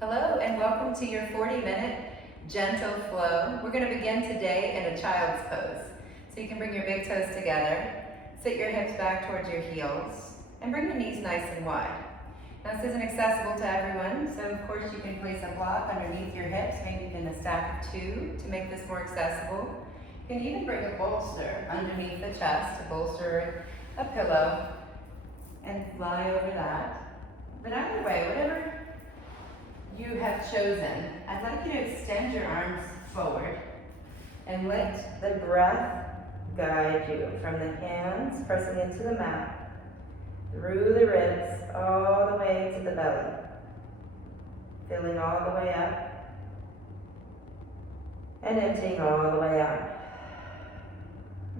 Hello and welcome to your 40-minute gentle flow. We're going to begin today in a child's pose. So you can bring your big toes together, sit your hips back towards your heels, and bring your knees nice and wide. Now this isn't accessible to everyone, so of course you can place a block underneath your hips, maybe even a stack of 2 to make this more accessible. You can even bring a bolster underneath the chest, a bolster, a pillow, and fly over that. But either way, whatever you have chosen, I'd like you to extend your arms forward and let the breath guide you from the hands pressing into the mat, through the ribs, all the way to the belly, filling all the way up and emptying all the way out.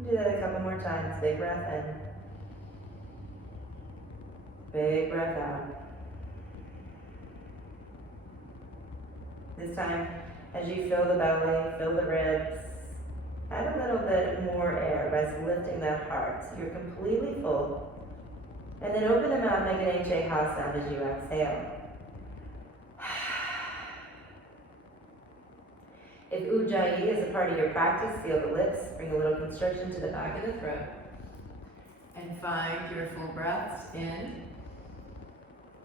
Do that a couple more times. Big breath in, big breath out. This time, as you fill the belly, fill the ribs, add a little bit more air by lifting that heart so you're completely full. And then open the mouth, make an HA sound as you exhale. If Ujjayi is a part of your practice, feel the lips, bring a little constriction to the back of the throat. And find your full breaths in.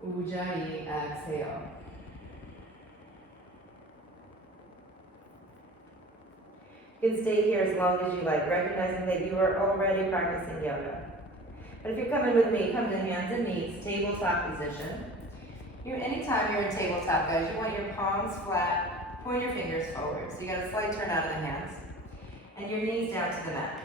Ujjayi, exhale. You can stay here as long as you like, recognizing that you are already practicing yoga. But if you're coming with me, come to hands and knees, tabletop position. Anytime you're in tabletop, guys, you want your palms flat, point your fingers forward. So you got a slight turn out of the hands. And your knees down to the mat.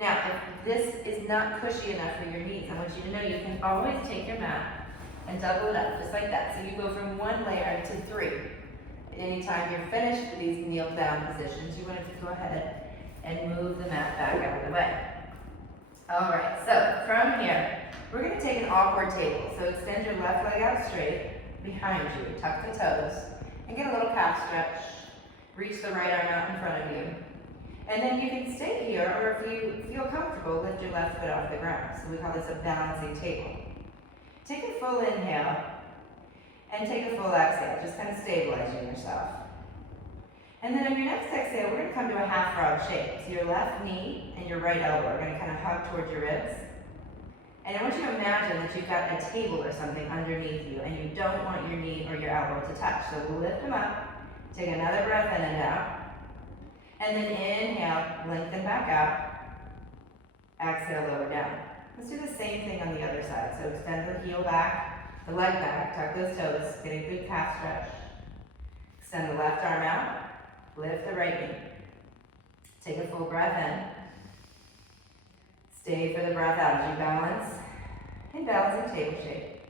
Now, if this is not cushy enough for your knees, I want you to know you can always take your mat and double it up, just like that. So you go from 1 layer to 3. Anytime you're finished with these kneel down positions, you want to go ahead and move the mat back out of the way. All right, so from here, we're going to take an awkward table. So extend your left leg out straight behind you, tuck the toes, and get a little calf stretch. Reach the right arm out in front of you. And then you can stay here, or if you feel comfortable, lift your left foot off the ground. So we call this a balancing table. Take a full inhale. And take a full exhale, just kind of stabilizing yourself. And then on your next exhale, we're going to come to a half frog shape. So your left knee and your right elbow are going to kind of hug towards your ribs. And I want you to imagine that you've got a table or something underneath you, and you don't want your knee or your elbow to touch. So we'll lift them up, take another breath in and out, and then inhale, lengthen back out, exhale, lower down. Let's do the same thing on the other side. So extend the heel back, the leg back, tuck those toes, get a good calf stretch. Extend the left arm out, lift the right knee. Take a full breath in. Stay for the breath out as you balance in balancing table shape.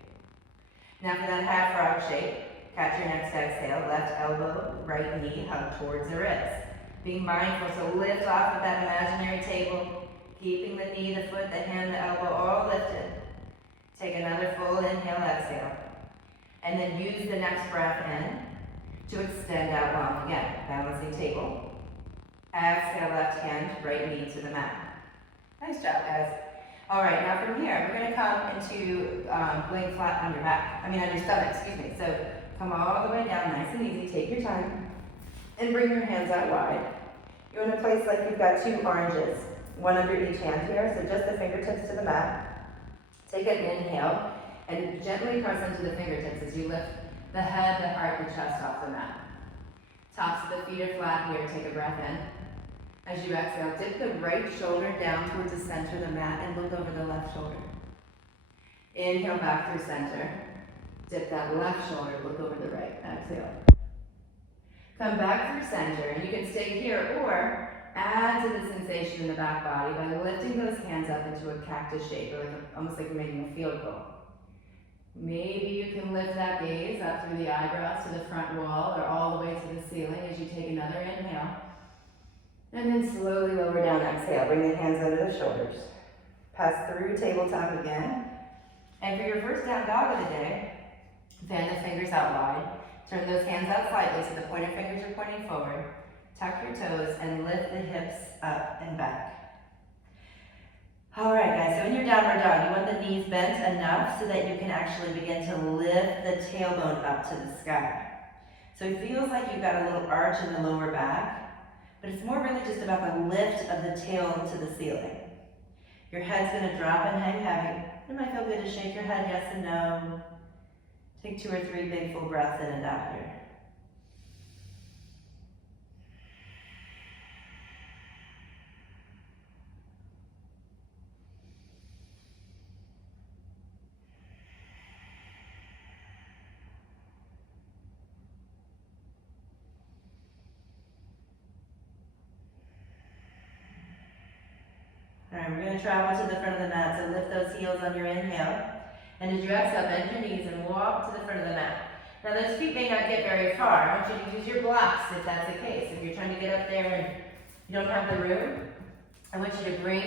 Now for that half frog shape, catch your next exhale, left elbow, right knee, hug towards the wrist. Being mindful, so lift off of that imaginary table, keeping the knee, the foot, the hand, the elbow all lifted. Take another full inhale, exhale. And then use the next breath in to extend out long again. Balancing table. Exhale, left hand, right knee to the mat. Nice job, guys. All right, now from here, we're going to come into laying flat on your back. On your stomach, excuse me. So come all the way down, nice and easy. Take your time. And bring your hands out wide. You want to place like you've got 2 oranges. One under each hand here, so just the fingertips to the mat. Take an inhale and gently press into the fingertips as you lift the head, the heart, the chest off the mat. Tops of the feet are flat here. Take a breath in. As you exhale, dip the right shoulder down towards the center of the mat and look over the left shoulder. Inhale back through center. Dip that left shoulder, look over the right. Exhale. Come back through center, and you can stay here or add to the sensation in the back body by lifting those hands up into a cactus shape, or almost like you're making a field goal. Maybe you can lift that gaze up through the eyebrows to the front wall or all the way to the ceiling as you take another inhale. And then slowly lower down, exhale. Bring the hands under the shoulders. Pass through tabletop again. And for your first down dog of the day, fan the fingers out wide. Turn those hands out slightly so the pointer fingers are pointing forward. Tuck your toes and lift the hips up and back. All right, guys, so in your downward dog, you want the knees bent enough so that you can actually begin to lift the tailbone up to the sky. So it feels like you've got a little arch in the lower back, but it's more really just about the lift of the tail to the ceiling. Your head's gonna drop and hang heavy. It might feel good to shake your head yes and no. Take 2 or 3 big full breaths in and out here. All right, we're going to travel to the front of the mat, so lift those heels on your inhale. And as you exhale, bend your knees and walk to the front of the mat. Now those feet may not get very far. I want you to use your blocks if that's the case. If you're trying to get up there and you don't have the room, I want you to bring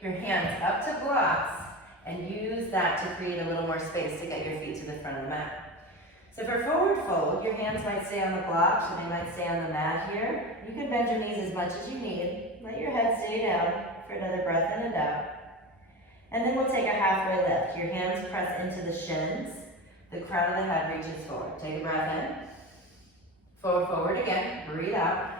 your hands up to blocks and use that to create a little more space to get your feet to the front of the mat. So for forward fold, your hands might stay on the blocks or they might stay on the mat here. You can bend your knees as much as you need. Let your head stay down for another breath in and out. And then we'll take a halfway lift. Your hands press into the shins. The crown of the head reaches forward. Take a breath in. Forward, forward again. Breathe out.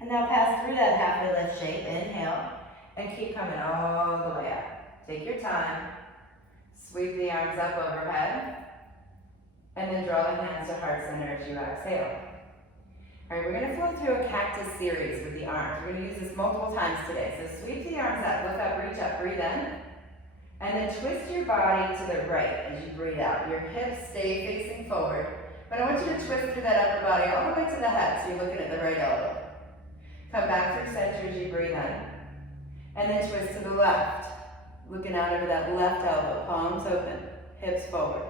And now pass through that halfway lift shape. Inhale. And keep coming all the way up. Take your time. Sweep the arms up overhead. And then draw the hands to heart center as you exhale. All right, we're going to flow through a Cactus Series with the arms. We're going to use this multiple times today. So sweep the arms up, look up, reach up, breathe in. And then twist your body to the right as you breathe out. Your hips stay facing forward. But I want you to twist through that upper body all the way to the head, so you're looking at the right elbow. Come back through center as you breathe in. And then twist to the left. Looking out over that left elbow, palms open, hips forward.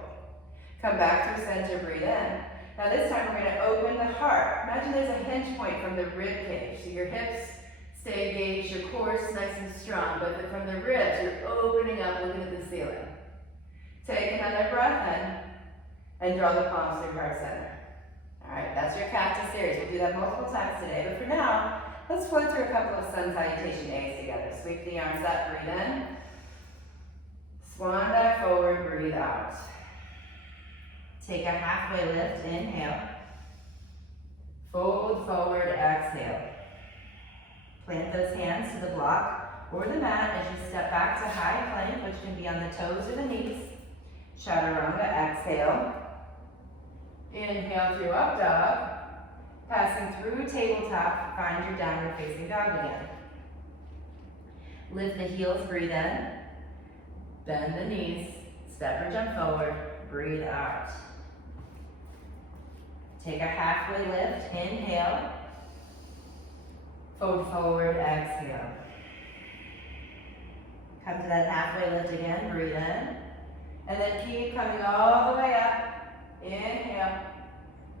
Come back through center, breathe in. Now this time we're going to open the heart. Imagine there's a hinge point from the rib cage. So your hips stay engaged, your core is nice and strong, but from the ribs, you're opening up, looking at the ceiling. Take another breath in, and draw the palms through heart center. All right, that's your Cactus Series. We'll do that multiple times today, but for now, let's flow through a couple of sun salutation A's together. Sweep the arms up, breathe in. Swan dive forward, breathe out. Take a halfway lift, inhale. Fold forward, exhale. Plant those hands to the block or the mat as you step back to high plank, which can be on the toes or the knees. Chaturanga, exhale. Inhale through up dog. Passing through tabletop, find your downward facing dog again. Lift the heels, breathe in. Bend the knees, step or jump forward, breathe out. Take a halfway lift, inhale. Fold forward, exhale. Come to that halfway lift again, breathe in. And then keep coming all the way up. Inhale.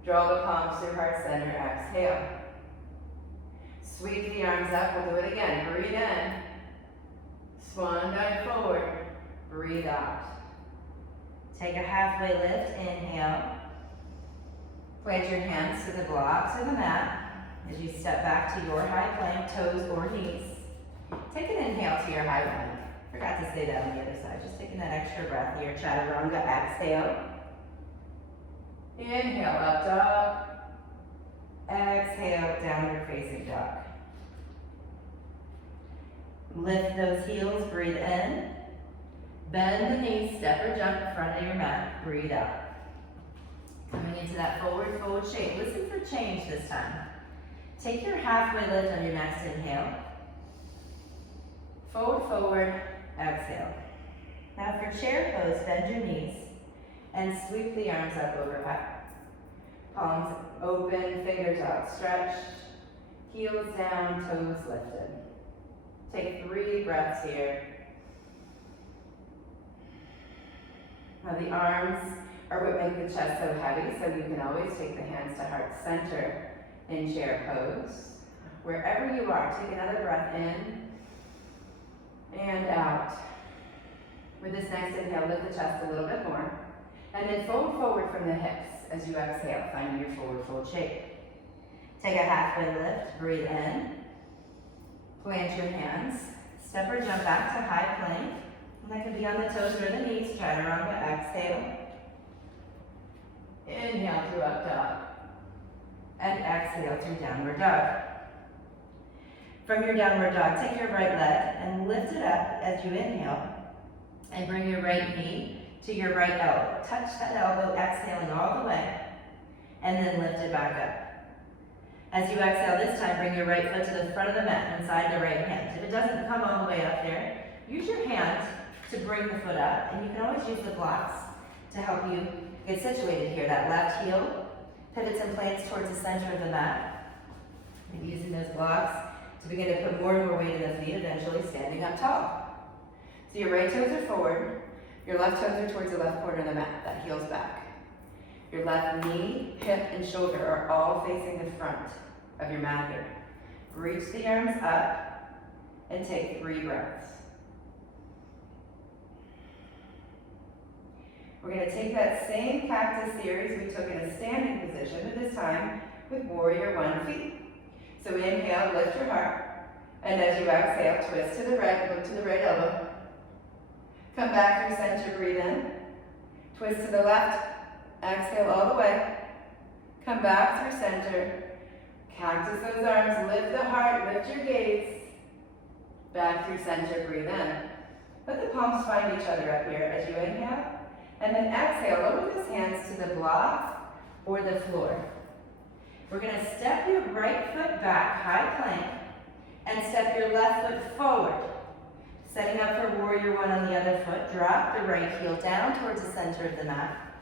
Draw the palms through heart center, exhale. Sweep the arms up, we'll do it again. Breathe in. Swan dive forward, breathe out. Take a halfway lift, inhale. Plant your hands to the blocks or the mat as you step back to your high plank, toes or knees. Take an inhale to your high plank. Forgot to say that on the other side. Just taking that extra breath here. Chaturanga, exhale. Inhale, up dog. Exhale, downward facing dog. Lift those heels, breathe in. Bend the knees, step or jump in front of your mat. Breathe out. Coming into that forward fold shape. Listen for change this time. Take your halfway lift on your next inhale. Fold forward, exhale. Now for chair pose, bend your knees and sweep the arms up overhead. Palms open, fingers outstretched, heels down, toes lifted. Take 3 breaths here. Now the arms are what make the chest so heavy, so you can always take the hands to heart center in chair pose. Wherever you are, take another breath in and out. With this next inhale, lift the chest a little bit more. And then fold forward from the hips as you exhale, finding your forward fold shape. Take a halfway lift, breathe in. Plant your hands. Step or jump back to high plank. And that can be on the toes or the knees. Chaturanga, exhale. Inhale through up dog. and exhale through downward dog. From your downward dog, take your right leg and lift it up as you inhale, and bring your right knee to your right elbow. Touch that elbow, exhaling all the way, and then lift it back up. As you exhale this time, bring your right foot to the front of the mat inside the right hand. If it doesn't come all the way up there, use your hand to bring the foot up, and you can always use the blocks to help you get situated here. That left heel pivots and plants towards the center of the mat. And using those blocks to begin to put more and more weight in the feet, eventually standing up tall. So your right toes are forward, your left toes are towards the left corner of the mat, that heel's back. Your left knee, hip, and shoulder are all facing the front of your mat here. Reach the arms up and take 3 breaths. We're going to take that same Cactus Series we took in a standing position, but this time with Warrior 1 feet. So inhale, lift your heart, and as you exhale, twist to the right, look to the right elbow. Come back through center, breathe in. Twist to the left, exhale all the way. Come back through center. Cactus those arms, lift the heart, lift your gaze. Back through center, breathe in. Let the palms find each other up here as you inhale. And then exhale, lower those hands to the block or the floor. We're going to step your right foot back, high plank, and step your left foot forward. Setting up for Warrior 1 on the other foot, drop the right heel down towards the center of the mat.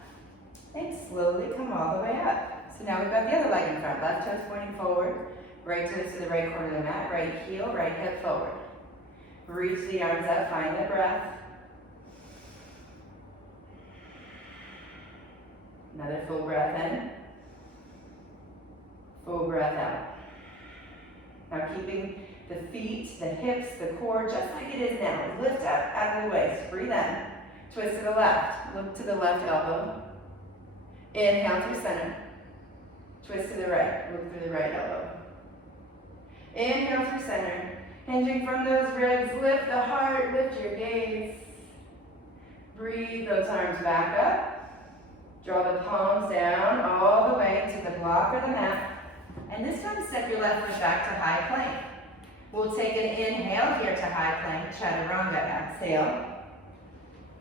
And slowly come all the way up. So now we've got the other leg in front, left toes pointing forward, right toes to the right corner of the mat, right heel, right hip forward. Reach the arms up, find the breath. Another full breath in. Full breath out. Now keeping the feet, the hips, the core just like it is now. Lift up out of the waist. Breathe in. Twist to the left. Look to the left elbow. Inhale through center. Twist to the right. Look through the right elbow. Inhale through center. Hinging from those ribs. Lift the heart. Lift your gaze. Breathe those arms back up. Draw the palms down all the way to the block or the mat. And this time step your left foot back to high plank. We'll take an inhale here to high plank, chaturanga, exhale.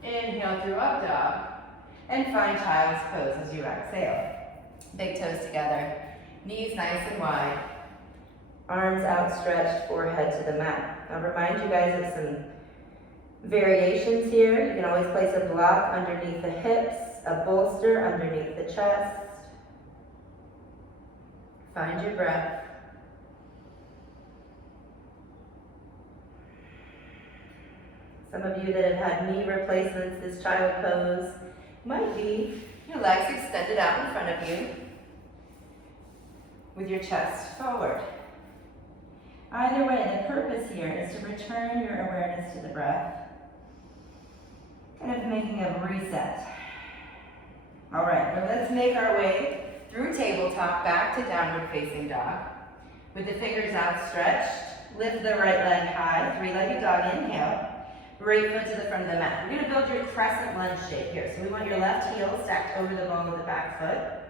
Inhale through up dog. And find child's pose as you exhale. Big toes together, knees nice and wide. Arms outstretched, forehead to the mat. I'll remind you guys of some variations here. You can always place a block underneath the hips, a bolster underneath the chest. Find your breath. Some of you that have had knee replacements, this child pose might be your legs extended out in front of you with your chest forward. Either way, the purpose here is to return your awareness to the breath, kind of making a reset. All right, now let's make our way through tabletop back to downward facing dog. With the fingers outstretched, lift the right leg high, 3-legged dog, inhale. Right foot to the front of the mat. We're going to build your crescent lunge shape here. So we want your left heel stacked over the ball of the back foot.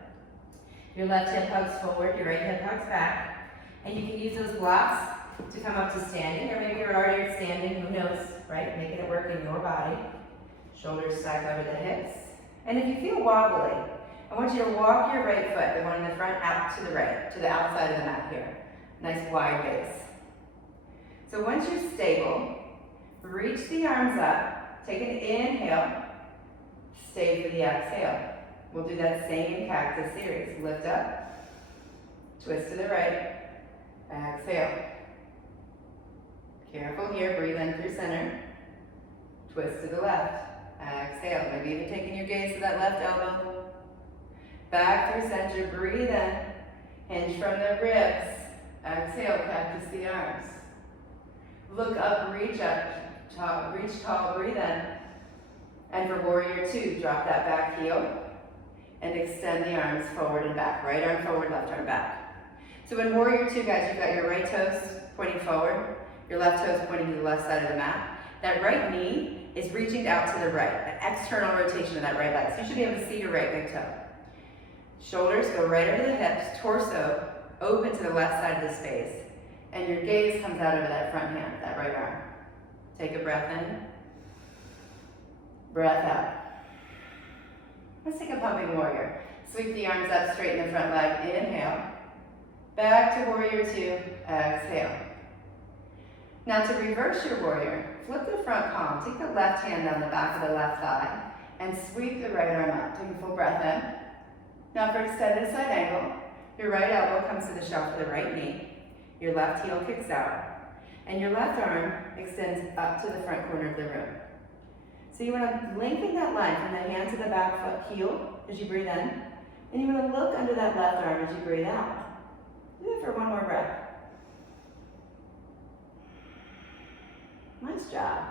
Your left hip hugs forward, your right hip hugs back. And you can use those blocks to come up to standing, or maybe you're already at standing, who knows, right? Making it work in your body. Shoulders stacked over the hips. And if you feel wobbly, I want you to walk your right foot, the one in the front, out to the right, to the outside of the mat here. Nice wide base. So once you're stable, reach the arms up, take an inhale, stay for the exhale. We'll do that same Cactus Series. Lift up, twist to the right, exhale. Careful here, breathe in through center, twist to the left, exhale. Maybe even taking your gaze to that left elbow. Back through center, breathe in, hinge from the ribs, exhale, cactus the arms. Look up, reach up. Reach tall, breathe in. And for Warrior 2, drop that back heel and extend the arms forward and back. Right arm forward, left arm back. So in Warrior 2, guys, you've got your right toes pointing forward, your left toes pointing to the left side of the mat. That right knee is reaching out to the right, an external rotation of that right leg. So you should be able to see your right big toe. Shoulders go right over the hips, torso open to the left side of the space. And your gaze comes out over that front hand, that right arm. Take a breath in. Breath out. Let's take a pumping warrior. Sweep the arms up, straighten the front leg. Inhale. Back to warrior two. Exhale. Now to reverse your warrior, flip the front palm. Take the left hand down the back of the left thigh and sweep the right arm up. Take a full breath in. Now for extended side angle, your right elbow comes to the shelf of the right knee. Your left heel kicks out. And your left arm extends up to the front corner of the room. So you want to lengthen that line from the hand to the back foot heel as you breathe in. And you want to look under that left arm as you breathe out. Do it for one more breath. Nice job.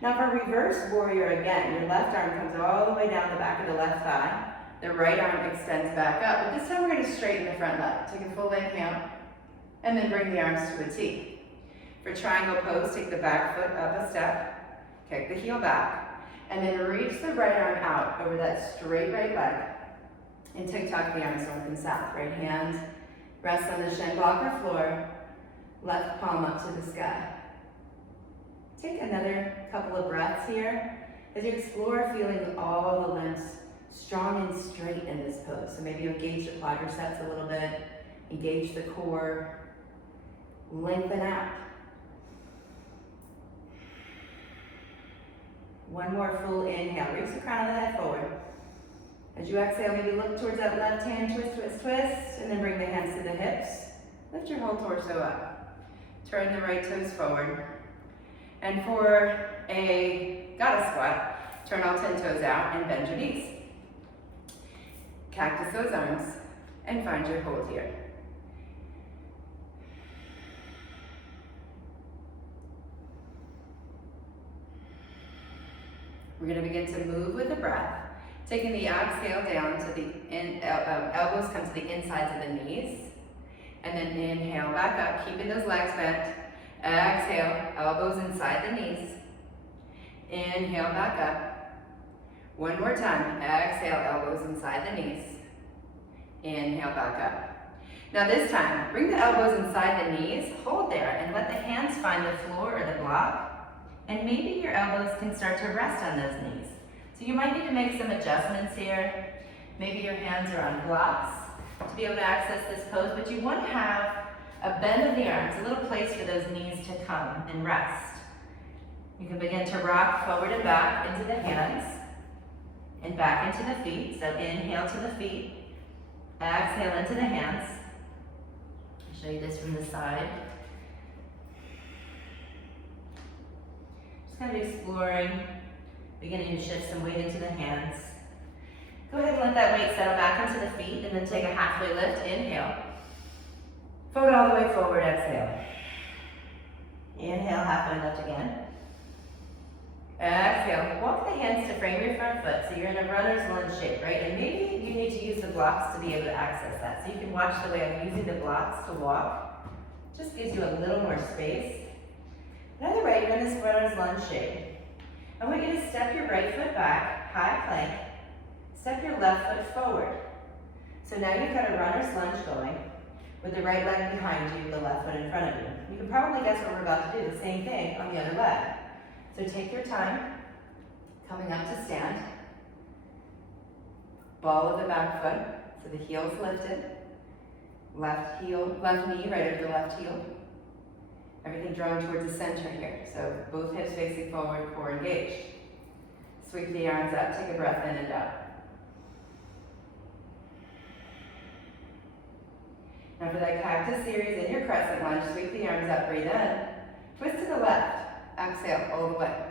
Now for reverse warrior again, your left arm comes all the way down the back of the left thigh. The right arm extends back up, but this time we're going to straighten the front leg. Take a full inhale, and then bring the arms to a T. For triangle pose, take the back foot up a step, kick the heel back, and then reach the right arm out over that straight right leg, and tick-tock the arms north and south. Right hand rests on the shin block or floor, left palm up to the sky. Take another couple of breaths here as you explore feeling all the limbs strong and straight in this pose. So maybe you engage the quadriceps a little bit, engage the core, lengthen out. One more full inhale. Reach the crown of the head forward. As you exhale, maybe look towards that left hand, twist, twist, twist, and then bring the hands to the hips. Lift your whole torso up. Turn the right toes forward. And for a goddess squat, turn all 10 toes out and bend your knees. Cactus those arms and find your hold here. We're going to begin to move with the breath, taking the exhale down to the elbows come to the insides of the knees, and then inhale back up, keeping those legs bent. Exhale, elbows inside the knees. Inhale back up. One more time. Exhale, elbows inside the knees. Inhale back up. Now this time, bring the elbows inside the knees, hold there, and let the hands find the floor or the block. And maybe your elbows can start to rest on those knees. So you might need to make some adjustments here. Maybe your hands are on blocks to be able to access this pose, but you want to have a bend of the arms, a little place for those knees to come and rest. You can begin to rock forward and back into the hands and back into the feet. So inhale to the feet, exhale into the hands. I'll show you this from the side. Just kind of exploring, beginning to shift some weight into the hands. Go ahead and let that weight settle back into the feet and then take a halfway lift. Inhale. Float all the way forward, exhale. Inhale, halfway lift again. Exhale, walk the hands to frame your front foot so you're in a runner's lunge shape, right? And maybe you need to use the blocks to be able to access that. So you can watch the way I'm using the blocks to walk. Just gives you a little more space. Another way, you're in this runner's lunge shape. I want you to step your right foot back, high plank. Step your left foot forward. So now you've got a runner's lunge going, with the right leg behind you, the left foot in front of you. You can probably guess what we're about to do, the same thing on the other leg. So take your time, coming up to stand. Ball of the back foot, so the heel's lifted. Left knee right over the left heel. Everything drawing towards the center here. So both hips facing forward, core engaged. Sweep the arms up, take a breath in and out. Now for that Cactus Series in your crescent lunge, sweep the arms up, breathe in. Twist to the left, exhale all the way.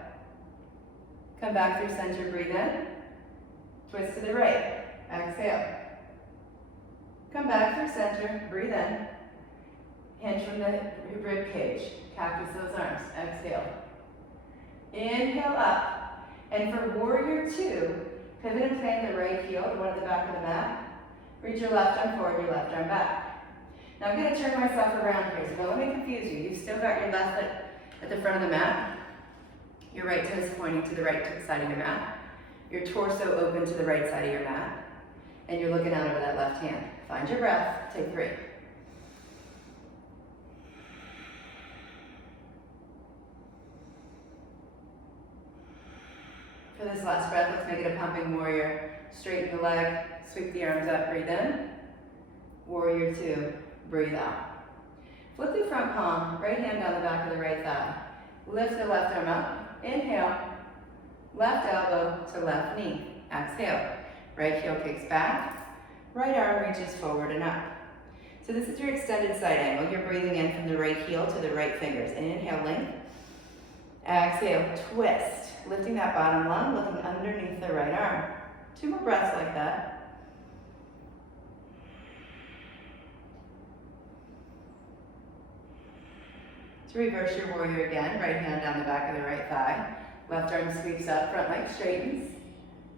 Come back through center, breathe in. Twist to the right, exhale. Come back through center, breathe in. Hinge from the rib cage, cactus those arms, exhale. Inhale up, and for warrior two, pivot and plant the right heel, the one at the back of the mat. Reach your left arm forward, your left arm back. Now I'm going to turn myself around here, so don't let me confuse you. You've still got your left foot at the front of the mat. Your right toe is pointing to the right side of your mat. Your torso open to the right side of your mat. and you're looking out over that left hand. Find your breath, take 3. For this last breath, let's make it a pumping warrior. Straighten the leg, sweep the arms up, breathe in. Warrior 2, breathe out. Flip the front palm, right hand on the back of the right thigh. Lift the left arm up, inhale. Left elbow to left knee, exhale. Right heel kicks back, right arm reaches forward and up. So this is your extended side angle. You're breathing in from the right heel to the right fingers. Inhale, length. Exhale, twist. Lifting that bottom lung, looking underneath the right arm. 2 more breaths like that. To reverse your warrior again, right hand on the back of the right thigh. Left arm sweeps up, front leg straightens.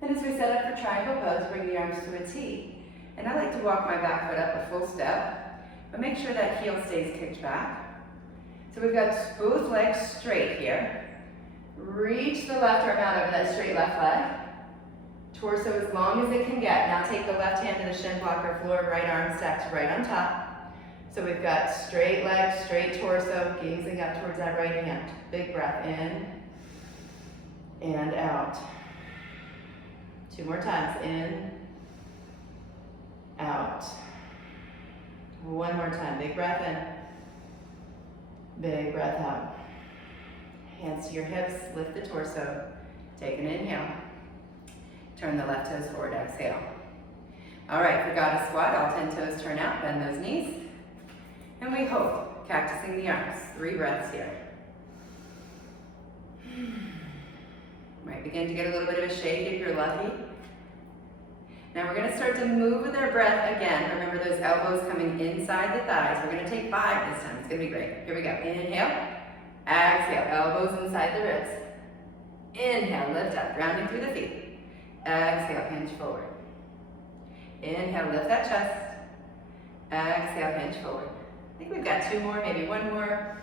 And as we set up for triangle pose, bring the arms to a T. And I like to walk my back foot up a full step, but make sure that heel stays kicked back. So we've got both legs straight here. Reach the left arm out over that straight left leg. Torso as long as it can get. Now take the left hand to the shin blocker floor, right arm stacked right on top. So we've got straight leg, straight torso, gazing up towards that right hand. Big breath in and out. 2 more times, in, out. 1 more time, big breath in, big breath out. Hands to your hips, lift the torso, take an inhale. Turn the left toes forward, exhale. All right, for goddess squat, all 10 toes turn out, bend those knees. And we hold, cactusing the arms. 3 breaths here. Might begin to get a little bit of a shake if you're lucky. Now we're gonna start to move with our breath again. Remember those elbows coming inside the thighs. We're gonna take 5 this time, it's gonna be great. Here we go, inhale, exhale, elbows inside the ribs. Inhale, lift up, grounding through the feet. Exhale, hinge forward. Inhale, lift that chest. Exhale, hinge forward. I think we've got 2 more, maybe 1 more.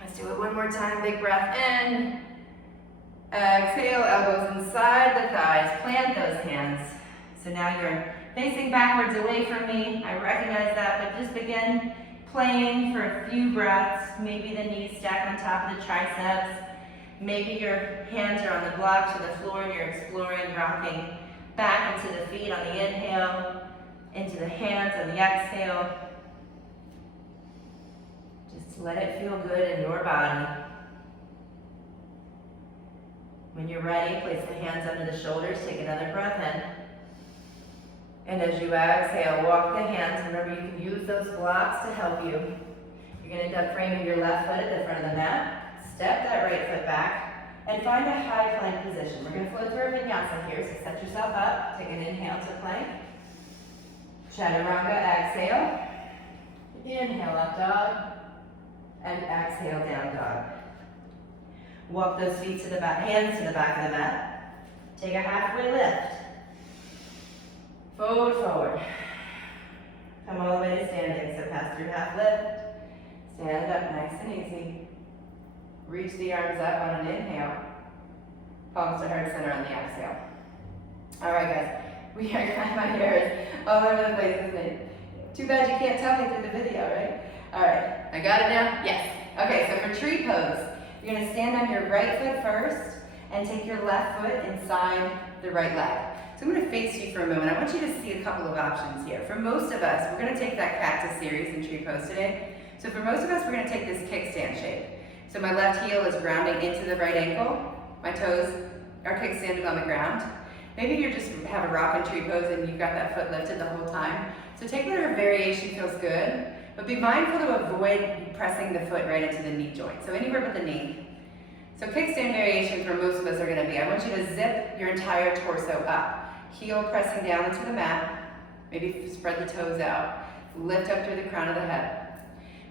Let's do it 1 more time, big breath in. Exhale, elbows inside the thighs, plant those hands. So now you're facing backwards away from me. I recognize that, but just begin playing for a few breaths. Maybe the knees stack on top of the triceps. Maybe your hands are on the block to the floor and you're exploring rocking back into the feet on the inhale, into the hands on the exhale. Just let it feel good in your body. When you're ready, place the hands under the shoulders, take another breath in. And as you exhale, walk the hands. Remember, you can use those blocks to help you. You're going to end up framing your left foot at the front of the mat. Step that right foot back and find a high plank position. We're going to flow through a vinyasa here, so set yourself up. Take an inhale to plank. Chaturanga, exhale. Inhale, up dog. And exhale, down dog. Walk those feet to the back, hands to the back of the mat. Take a halfway lift. Forward, forward. Come all the way to standing, so pass through half lift. Stand up nice and easy. Reach the arms up on an inhale. Palms to heart center on the exhale. All right, guys. My hair is all over the place, isn't it? Too bad you can't tell me through the video, right? All right, I got it now? Yes. Okay, so for tree pose, you're gonna stand on your right foot first and take your left foot inside the right leg. So I'm gonna face you for a moment. I want you to see a couple of options here. For most of us, we're gonna take that Cactus Series in tree pose today. So for most of us, we're gonna take this kickstand shape. So my left heel is grounding into the right ankle. My toes are kickstanded on the ground. Maybe you just have a rock and tree pose and you've got that foot lifted the whole time. So take whatever variation feels good, but be mindful to avoid pressing the foot right into the knee joint. So anywhere but the knee. So kickstand variation for most of us are gonna be, I want you to zip your entire torso up. Heel pressing down into the mat. Maybe spread the toes out. Lift up through the crown of the head.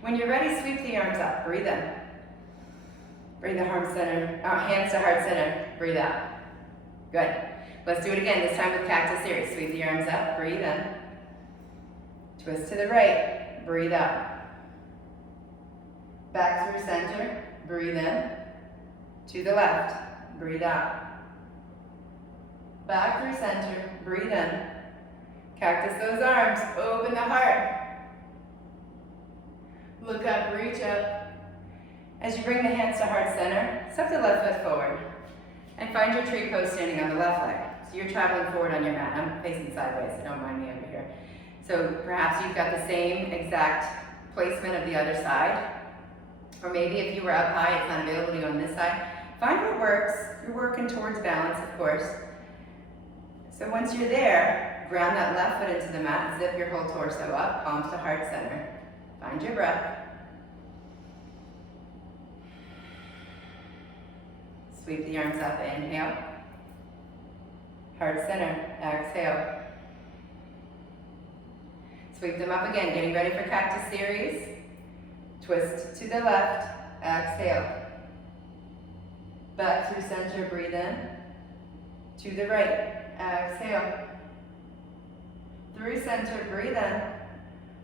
When you're ready, sweep the arms up. Breathe in. Bring the hands to heart center. Breathe out. Good. Let's do it again, this time with Cactus Series. Sweep the arms up. Breathe in. Twist to the right. Breathe out. Back through center. Breathe in. To the left. Breathe out. Back through center. breathe in. Cactus those arms, open the heart. Look up, reach up. As you bring the hands to heart center, step the left foot forward. And find your tree pose standing on the left leg. So you're traveling forward on your mat. I'm facing sideways, so don't mind me over here. So perhaps you've got the same exact placement of the other side. Or maybe if you were up high, it's not available to you on this side. Find what works. You're working towards balance, of course. So once you're there, ground that left foot into the mat, zip your whole torso up, palms to heart center. Find your breath. Sweep the arms up, inhale. Heart center, exhale. Sweep them up again, getting ready for Cactus Series. Twist to the left, exhale. Back through center, breathe in. To the right, exhale. Through center, breathe in.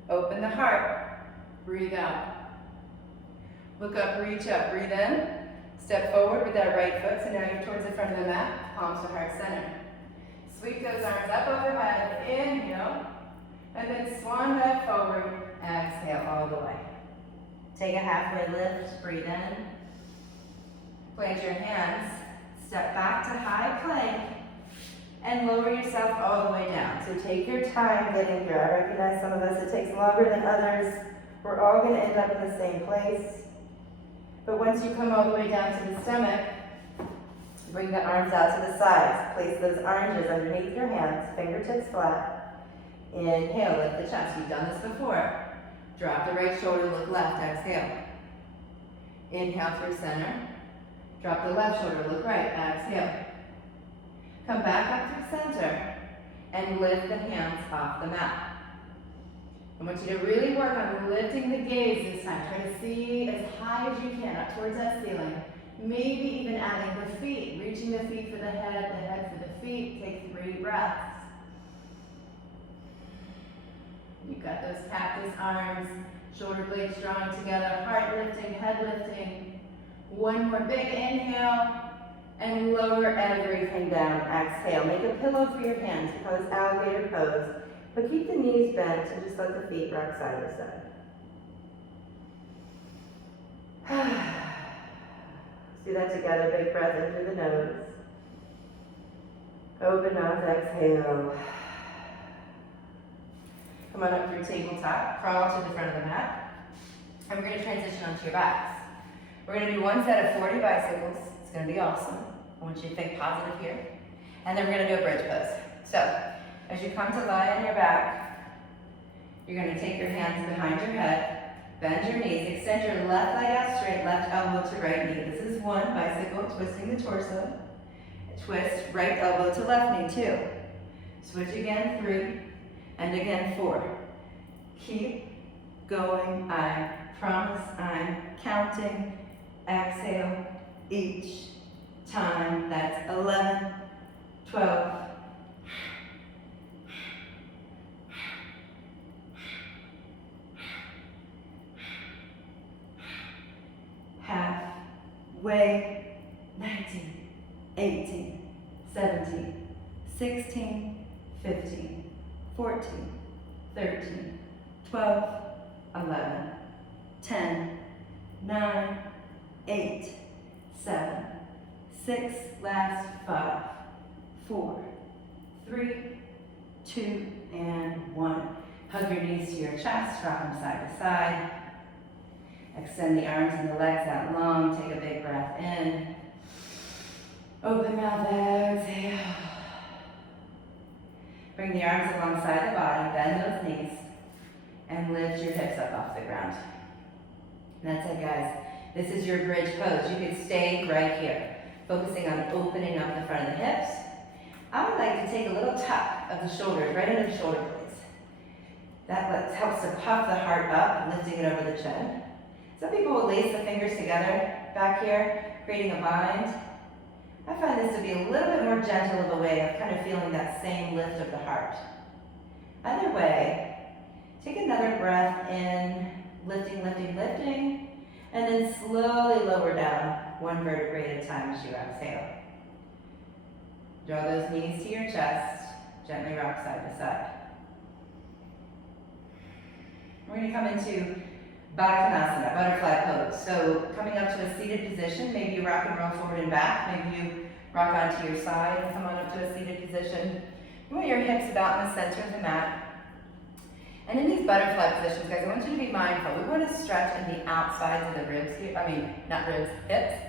Open the heart, breathe out. Look up, reach up, breathe in. Step forward with that right foot, so now you're towards the front of the mat, palms to heart center. Sweep those arms up overhead, inhale, and then swan back forward, exhale all the way. Take a halfway lift, breathe in. Plant your hands, step back to high plank, and lower yourself all the way down. So take your time getting here. I recognize some of us, it takes longer than others. We're all gonna end up in the same place. But once you come all the way down to the stomach, bring the arms out to the sides. Place those oranges underneath your hands, fingertips flat. Inhale, lift the chest. You've done this before. Drop the right shoulder, look left, exhale. Inhale through center. Drop the left shoulder, look right, exhale. Come back up through center and lift the hands off the mat. I want you to really work on lifting the gaze this time. Try to see as high as you can, up towards that ceiling. Maybe even adding the feet, reaching the feet for the head for the feet. Take 3 breaths. You've got those cactus arms, shoulder blades drawing together, heart lifting, head lifting. One more big inhale, and lower everything down. Exhale, make a pillow for your hands, pose alligator pose. But keep the knees bent and just let the feet rock side to side. Let's do that together. Big breath in through the nose. Open mouth, exhale. Come on up through tabletop. Crawl to the front of the mat. And we're going to transition onto your backs. We're going to do one set of 40 bicycles. It's going to be awesome. I want you to think positive here. And then we're going to do a bridge pose. So, as you come to lie on your back, you're going to take your hands behind your head, bend your knees, extend your left leg out straight, left elbow to right knee. This is 1 bicycle, twisting the torso. Twist right elbow to left knee, 2. Switch again, 3, and again, 4. Keep going, I promise I'm counting. Exhale each time. That's 11, 12, halfway, 19, 18, 17, 16, 15, 14, 13, 12, 11, 10, 9, 8, 7, 6, last 5, 4, 3, 2, and 1. Hug your knees to your chest, rock them side to side. Extend the arms and the legs out long. Take a big breath in. Open mouth, exhale. Bring the arms alongside the body, bend those knees, and lift your hips up off the ground. And that's it, guys. This is your bridge pose. You can stay right here, focusing on opening up the front of the hips. I would like to take a little tuck of the shoulders right into the shoulder blades. That helps to puff the heart up, lifting it over the chin. Some people will lace the fingers together back here, creating a bind. I find this to be a little bit more gentle of a way of kind of feeling that same lift of the heart. Either way, take another breath in, lifting, lifting, lifting, and then slowly lower down 1 vertebrae at a time as you exhale. Draw those knees to your chest, Gently rock side to side. We're going to come into baddha, butterfly pose. So coming up to a seated position, maybe you rock and roll forward and back. Maybe you rock onto your side and come on up to a seated position. You want your hips about in the center of the mat. And in these butterfly positions, guys, I want you to be mindful. We want to stretch in the outsides of the ribs here. Not ribs, hips.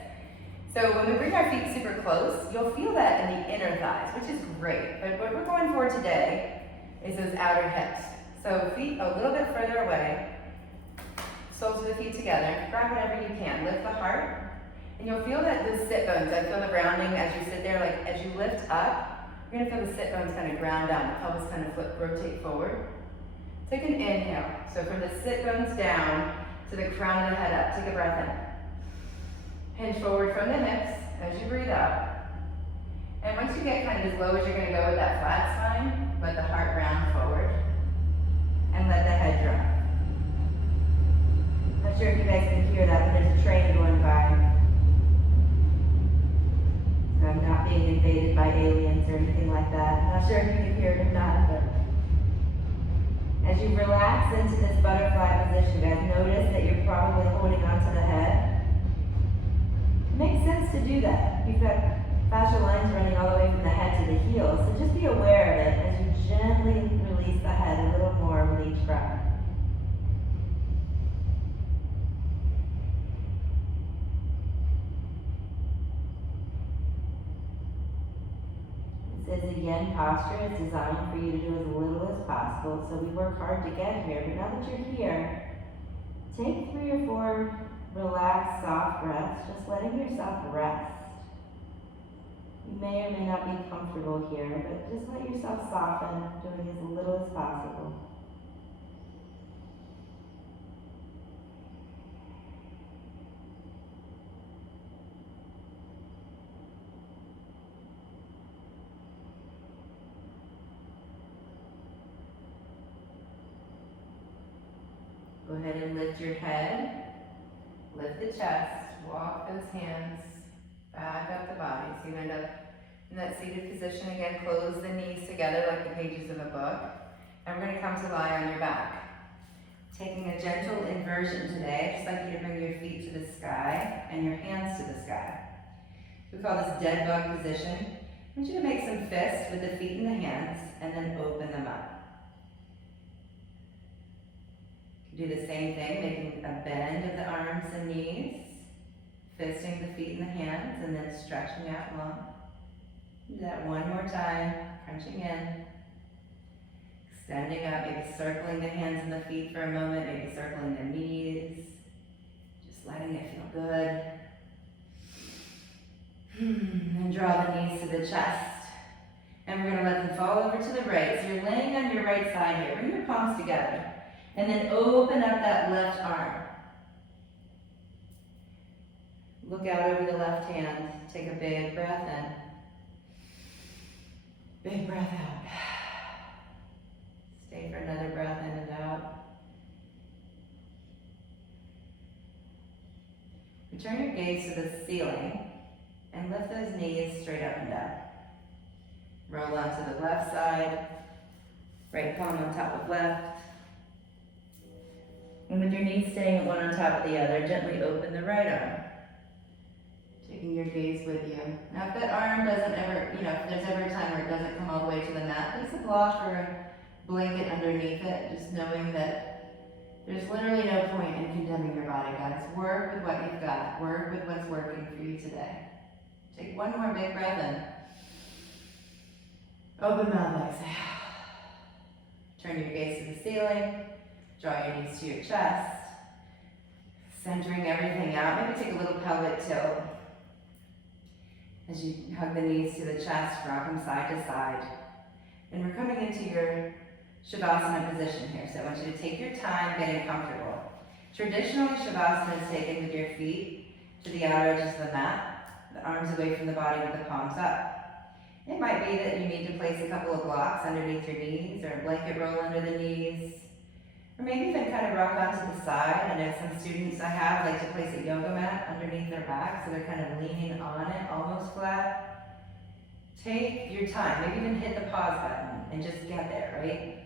So when we bring our feet super close, you'll feel that in the inner thighs, which is great. But what we're going for today is those outer hips. So feet a little bit further away, soles of the feet together, grab whatever you can, lift the heart, and you'll feel that those sit bones, I feel the grounding as you sit there, like as you lift up, you're gonna feel the sit bones kind of ground down, the pelvis kind of rotate forward. Take an inhale, so from the sit bones down to the crown of the head up, take a breath in. Hinge forward from the hips as you breathe out. And once you get kind of as low as you're gonna go with that flat spine, let the heart round forward. And let the head drop. Not sure if you guys can hear that, but there's a train going by. So I'm not being invaded by aliens or anything like that. Not sure if you can hear it or not, but as you relax into this butterfly position, guys, notice that you're probably holding onto the head. It makes sense to do that. You've got fascial lines running all the way from the head to the heels, so just be aware of it as you gently release the head a little more with each breath. This is a yin posture. It's designed for you to do as little as possible, so we work hard to get here. But now that you're here, take 3 or 4 relaxed, soft breaths, just letting yourself rest. You may or may not be comfortable here, but just let yourself soften, doing as little as possible. Go ahead and lift your head, lift the chest, walk those hands back up the body. So you end up in that seated position again. Close the knees together like the pages of a book. And we're going to come to lie on your back. Taking a gentle inversion today, I'd just like you to bring your feet to the sky and your hands to the sky. We call this dead bug position. I want you to make some fists with the feet and the hands and then open them up. Do the same thing, making a bend of the arms and knees, fisting the feet and the hands, and then stretching out long. Do that one more time, crunching in, extending up, maybe circling the hands and the feet for a moment, maybe circling the knees, just letting it feel good. And draw the knees to the chest. And we're going to let them fall over to the right. So you're laying on your right side here. Bring your palms together. And then open up that left arm. Look out over the left hand. Take a big breath in. Big breath out. Stay for another breath in and out. Return your gaze to the ceiling and lift those knees straight up and down. Roll onto the left side. Right palm on top of left. And with your knees staying one on top of the other, gently open the right arm. Taking your gaze with you. Now if that arm doesn't ever, if there's ever a time where it doesn't come all the way to the mat, place a block or a blanket underneath it, just knowing that there's literally no point in condemning your body, guys. Work with what you've got. Work with what's working for you today. Take one more big breath in. Open mouth, exhale. Turn your gaze to the ceiling. Draw your knees to your chest, centering everything out. Maybe take a little pelvic tilt as you hug the knees to the chest, rock them side to side. And we're coming into your Shavasana position here. So I want you to take your time getting comfortable. Traditionally, Shavasana is taken with your feet to the outer edges of the mat, the arms away from the body with the palms up. It might be that you need to place a couple of blocks underneath your knees or a blanket roll under the knees. Or maybe even kind of rock onto the side. I know some students I have like to place a yoga mat underneath their back, so they're kind of leaning on it, almost flat. Take your time, maybe even hit the pause button and just get there, right?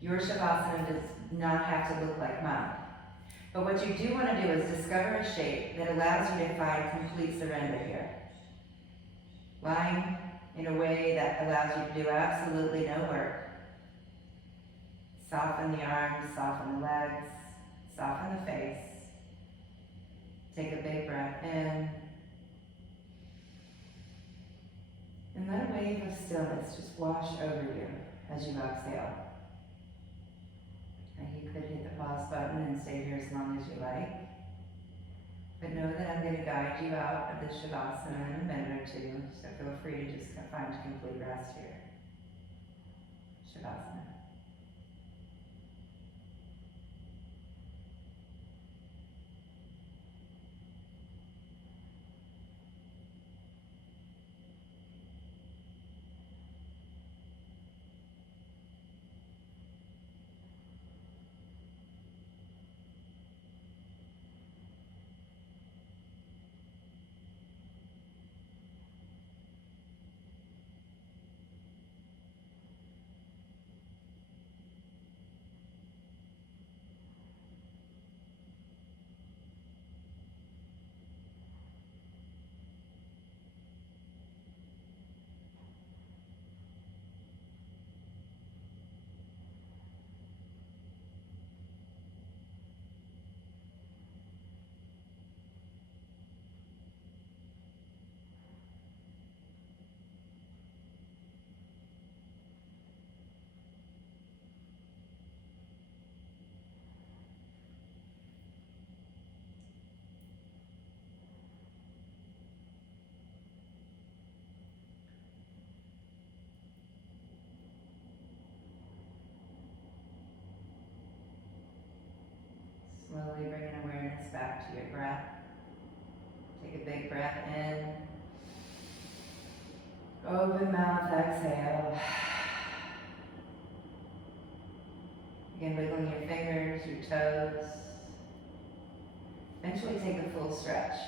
Your Shavasana does not have to look like mine. But what you do want to do is discover a shape that allows you to find complete surrender here. Lying in a way that allows you to do absolutely no work. Soften the arms, soften the legs, soften the face. Take a big breath in. And let a wave of stillness just wash over you as you exhale. Now you could hit the pause button and stay here as long as you like. But know that I'm going to guide you out of the Shavasana in a minute or two, so feel free to just find complete rest here. Shavasana. Slowly bringing awareness back to your breath. Take a big breath in. Open mouth, exhale. Again, wiggling your fingers, your toes. Eventually take a full stretch.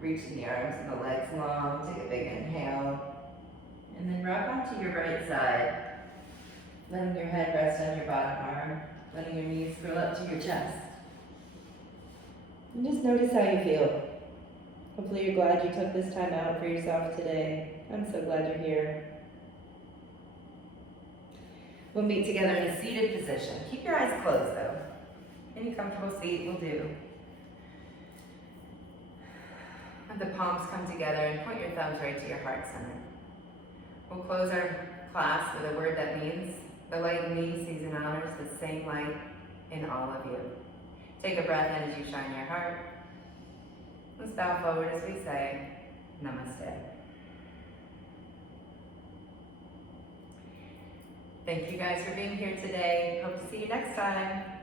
Reaching the arms and the legs long. Take a big inhale. And then rock onto your right side. Letting your head rest on your bottom arm. Letting your knees curl up to your chest. And just notice how you feel. Hopefully you're glad you took this time out for yourself today. I'm so glad you're here. We'll meet together in a seated position. Keep your eyes closed though. Any comfortable seat will do. Let the palms come together and point your thumbs right to your heart center. We'll close our class with a word that means the light in me sees and honors the same light in all of you. Take a breath in as you shine your heart. Let's bow forward as we say, Namaste. Thank you guys for being here today. Hope to see you next time.